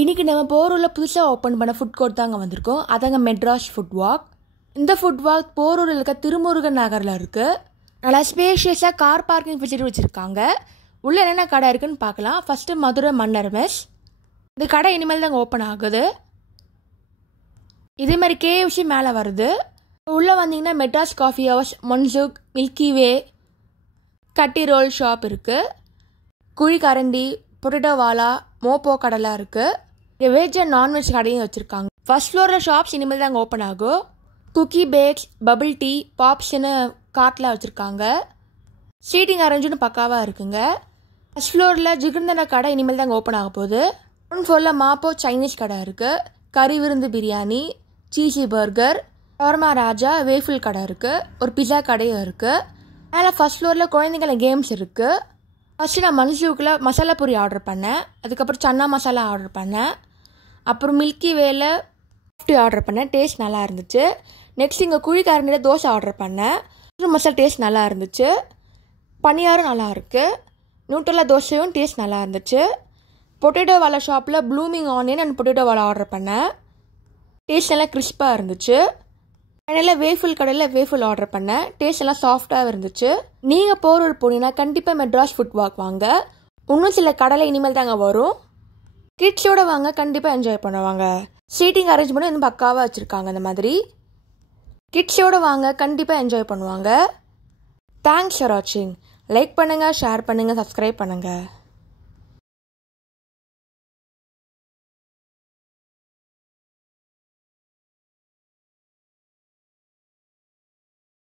இன்றைக்கி நம்ம போரூரில் புதுசாக ஓப்பன் பண்ண ஃபுட் கோர்ட் தாங்க வந்திருக்கோம். அதாங்க மெட்ராஸ் ஃபுட் வாக். இந்த ஃபுட் வாக் போரூரில் இருக்க திருமுருகன் நகரில் இருக்குது. நல்லா ஸ்பேஷியஸாக கார் பார்க்கிங் ஃபெசிலிட்டி வச்சுருக்காங்க. உள்ளே என்னென்ன கடை இருக்குதுன்னு பார்க்கலாம். ஃபஸ்ட்டு மதுரை மன்னர் மெஸ். இந்த கடை இனிமேல் தாங்க ஓப்பன் ஆகுது. இதே மாதிரி KFC மேலே வருது. உள்ளே வந்தீங்கன்னா Madras coffee house, Mansukh, milky way, kathi roll shop இருக்குது. குழி கரண்டி, பொட்டேட்டோ வாலா, மோப்போ கடைலாம் இருக்குது. வெஜ் அண்ட் நான்வெஜ் கடையும் வச்சுருக்காங்க. ஃபர்ஸ்ட் ஃப்ளோரில் ஷாப்ஸ் இனிமேல் தாங்க ஓப்பன் ஆகும். குக்கி பேக்ஸ், பபிள் டீ, பாப்ஸ்ன்னு கார்ட்லாம் வச்சுருக்காங்க. சீட்டிங் அரேஞ்சுன்னு பக்காவாக இருக்குங்க. ஃபர்ஸ்ட் ஃப்ளோரில் ஜிகிர்தண்டா கடை இனிமேல் தாங்க ஓப்பன் ஆக போகுது. கிரவுண்ட் ஃப்ளோரில் மாப்போ சைனீஸ் கடை இருக்குது. கறி விருந்து பிரியாணி, சீசி பர்கர், ஷவர்மா ராஜா, வேஃபில் கடை இருக்குது. ஒரு பிஸா கடையும் இருக்குது. மேலே ஃபர்ஸ்ட் ஃப்ளோரில் குழந்தைங்கள கேம்ஸ் இருக்குது. ஃபஸ்ட்டு நான் மன்சூக்கில் மசாலா பூரி ஆர்டர் பண்ணேன். அதுக்கப்புறம் சன்னா மசாலா ஆர்டர் பண்ணேன். அப்புறம் மில்கி வேல டீ ஆர்டர் பண்ணேன். டேஸ்ட் நல்லா இருந்துச்சு. நெக்ஸ்ட் இங்கே குழி கரண்டியில் தோசை ஆர்டர் பண்ணேன். மசாலா டேஸ்ட் நல்லா இருந்துச்சு. பனியாரும் நல்லா இருக்குது. நியூட்ரலா தோசையும் டேஸ்ட் நல்லா இருந்துச்சு. பொட்டேட்டோ வாலா ஷாப்பில் blooming onion and Potato Wala order பண்ணேன். டேஸ்ட் நல்லா கிறிஸ்பாக இருந்துச்சு. ஃபைனலாக வேஃபில் கடையில் வேஃபில் ஆர்டர் பண்ணேன். டேஸ்ட் எல்லாம் சாஃப்டாக இருந்துச்சு. நீங்கள் போரூர் போனீங்கன்னா கண்டிப்பாக மெட்ராஸ் ஃபுட் வாக் வாங்க. இன்னும் சில கடையில் இனிமேல் தாங்க வரும். கிட்ஸோட வாங்க, கண்டிப்பாக என்ஜாய் பண்ணுவாங்க. சீட்டிங் அரேஞ்ச்மெண்ட் இன்னும் பக்காவாக வச்சுருக்காங்க. அந்த மாதிரி கிட்ஸோட வாங்க, கண்டிப்பாக என்ஜாய் பண்ணுவாங்க. தேங்க்ஸ் ஃபார் வாட்சிங். லைக் பண்ணுங்கள், ஷேர் பண்ணுங்கள், சப்ஸ்கிரைப் பண்ணுங்கள்.